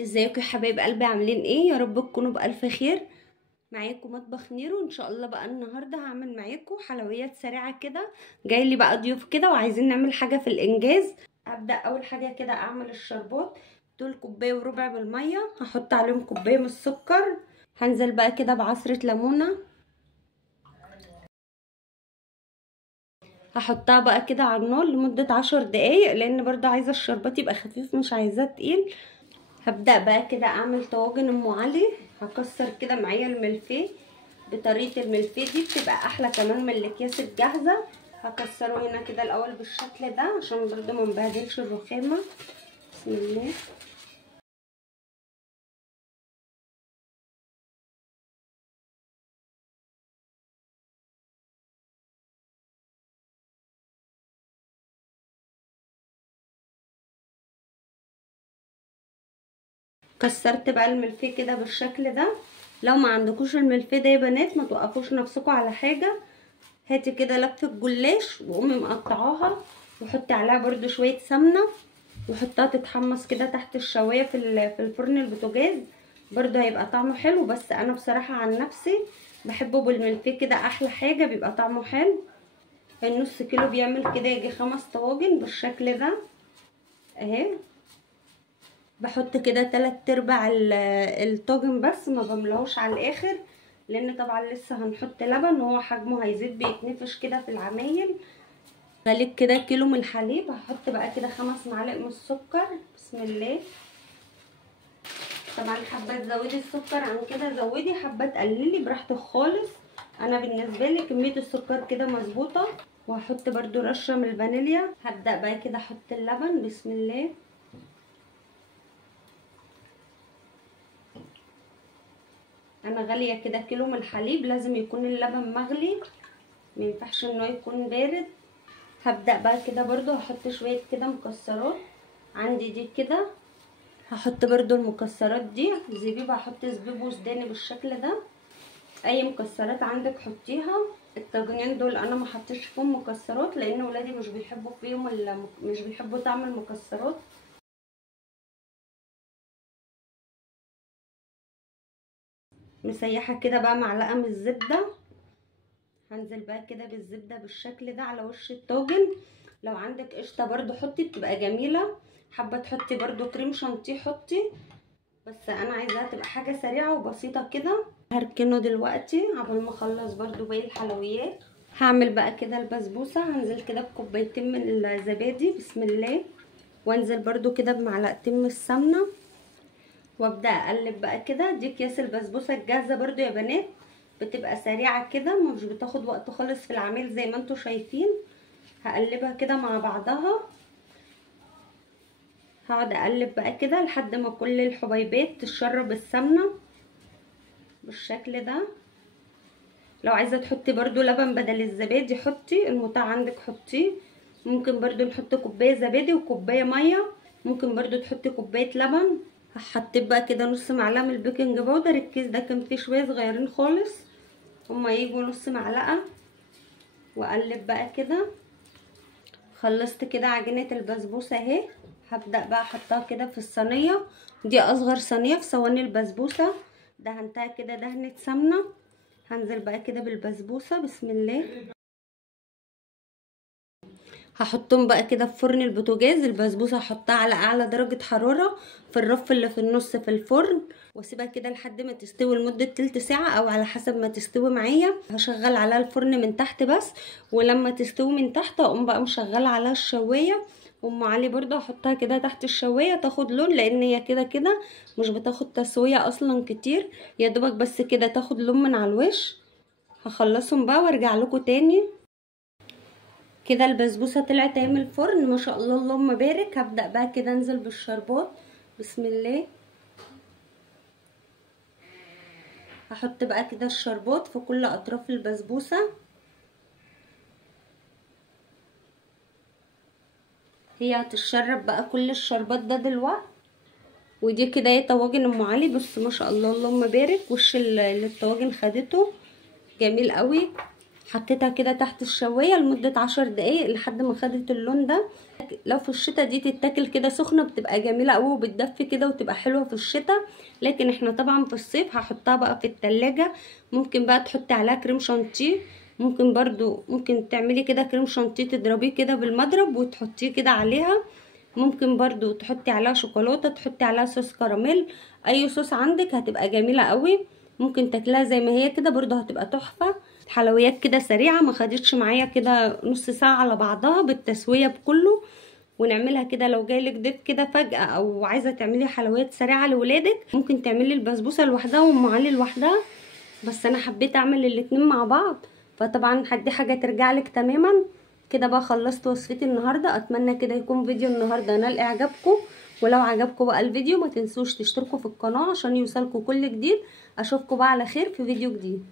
ازيكم يا حبايب قلبي؟ عاملين ايه؟ يا رب تكونوا بالف خير. معاكم مطبخ نيرو ان شاء الله. بقى النهارده هعمل معاكم حلويات سريعه كده. جاي لي بقى ضيوف كده وعايزين نعمل حاجه في الانجاز. هبدا اول حاجه كده اعمل الشربات. دول كوبايه وربع من الميه، هحط عليهم كوبايه من السكر. هنزل بقى كده بعصره ليمونه، هحطها بقى كده على النار لمده 10 دقايق لان برضه عايزه الشربات يبقى خفيف مش عايزاه تقيل. هبدأ بقى كده اعمل طواجن ام علي. هكسر كده معايا الملفيه. بطريقة الملفيه دي بتبقى احلى كمان من الاكياس الجاهزة. هكسره هنا كده الاول بالشكل ده عشان برضو ما نبهدلش الرخامة. بسم الله. كسرت بقى الملفيه كده بالشكل ده. لو ما عندكوش الملفيه ده يا بنات ما توقفوش نفسكم على حاجة. هاتي كده لفة جلاش وقومي مقطعاها وحطي عليها برضو شوية سمنة وحطها تتحمص كده تحت الشوايه في الفرن البوتاجاز. برضو هيبقى طعمه حلو، بس انا بصراحه عن نفسي بحبه بالملفيه كده احلى حاجه، بيبقى طعمه حلو. النص كيلو بيعمل كده يجي 5 طواجن بالشكل ده اهي. بحط كده 3/4 الطاجن بس ما بملهوش على الاخر، لان طبعا لسه هنحط لبن وهو حجمه هيزيد بيتنفش كده في العمايل. غليت كده كيلو من الحليب، هحط بقى كده 5 معالق من السكر. بسم الله. طبعا حابه تزودي السكر عن كده زودي، حابه تقللي براحتك خالص. انا بالنسبه لي كميه السكر كده مظبوطه. وهحط برضو رشه من الفانيليا. هبدا بقى كده احط اللبن. بسم الله. انا غاليه كده كيلو من الحليب، لازم يكون اللبن مغلي، ما ينفعش انه يكون بارد. هبدا بقى كده برضو هحط شويه كده مكسرات عندي دي كده. هحط برضو المكسرات دي زبيب، هحط زبيب وسوداني بالشكل ده. اي مكسرات عندك حطيها. الطاجنين دول انا ما حطيتش فيهم مكسرات لان ولادي مش بيحبوا فيهم مش بيحبوا طعم المكسرات. مسيحه كده بقى معلقه من الزبده. هنزل بقى كده بالزبده بالشكل ده على وش الطاجن. لو عندك قشطه برضو حطي بتبقى جميله. حابه تحطي برضو كريم شانتيه حطي، بس انا عايزاها تبقى حاجه سريعه وبسيطه كده. هركنه دلوقتي قبل ما اخلص برضو باقي الحلويات. هعمل بقى كده البسبوسه. هنزل كده بكوبايتين من الزبادي. بسم الله. وانزل برضو كده بمعلقتين من السمنه وابدا اقلب بقى كده. دي اكياس البسبوسه الجاهزه برضو يا بنات، بتبقى سريعه كده مش بتاخد وقت خالص في العميل زي ما انتم شايفين. هقلبها كده مع بعضها. هقعد اقلب بقى كده لحد ما كل الحبيبات تشرب السمنه بالشكل ده. لو عايزه تحطي برضو لبن بدل الزبادي حطي، المتاح عندك حطيه. ممكن برضو نحط كوبايه زبادي وكوبايه ميه. ممكن برضو تحطي كوبايه لبن. حطيت بقى كده نص معلقه من البيكنج باودر. الكيس ده كان فيه شويه صغيرين خالص، هما يجوا نص معلقه. واقلب بقى كده. خلصت كده عجينه البسبوسه اهي. هبدا بقى احطها كده في الصينيه. دي اصغر صينيه في صواني البسبوسه. دهنتها كده دهنه سمنه. هنزل بقى كده بالبسبوسه. بسم الله. هحطهم بقى كده في فرن البوتاجاز. البسبوسه هحطها على اعلى درجه حراره في الرف اللي في النص في الفرن، واسيبها كده لحد ما تستوي لمده تلت ساعه او على حسب ما تستوي معايا. هشغل عليها الفرن من تحت بس، ولما تستوي من تحت اقوم بقى مشغله عليها الشوايه. ام علي برضو هحطها كده تحت الشوايه تاخد لون، لان هي كده كده مش بتاخد تسويه اصلا كتير، يا دوبك بس كده تاخد لون من على الوش. هخلصهم بقى وارجع لكم تاني. كده البسبوسه طلعت اهي من الفرن ما شاء الله اللهم بارك. هبدا بقى كده انزل بالشربات. بسم الله. هحط بقى كده الشربات في كل اطراف البسبوسه. هي هتشرب بقى كل الشربات ده دلوقتي. ودي كده ايه طواجن ام علي. بص ما شاء الله اللهم بارك، وش اللي الطواجن خدته جميل قوي. حطيتها كده تحت الشوايه لمده 10 دقايق لحد ما خدت اللون ده. لو في الشتاء دي تتاكل كده سخنه بتبقى جميله قوي وبتدفي كده وتبقى حلوه في الشتاء. لكن احنا طبعا في الصيف هحطها بقى في التلاجة. ممكن بقى تحطي عليها كريم شانتيه، ممكن برضو تعملي كده كريم شانتيه تضربيه كده بالمضرب وتحطيه كده عليها. ممكن برضو تحطي عليها شوكولاته، تحطي عليها صوص كراميل، اي صوص عندك هتبقى جميله قوي. ممكن تاكلها زي ما هي كده برضو هتبقى تحفه. حلويات كده سريعه ما خدتش معايا كده نص ساعه على بعضها بالتسويه بكله. ونعملها كده لو جايلك ضيف كده فجأة او عايزه تعملي حلويات سريعه لولادك. ممكن تعملي البسبوسه لوحدها وام علي لوحدها، بس انا حبيت اعمل الاتنين مع بعض. فطبعا دي حاجه ترجع لك تماما. كده بقى خلصت وصفتي النهارده. اتمنى كده يكون فيديو النهارده نال اعجابكم. ولو عجبكم بقى الفيديو ما تنسوش تشتركوا في القناه عشان يوصلكوا كل جديد. اشوفكم بقى على خير في فيديو جديد.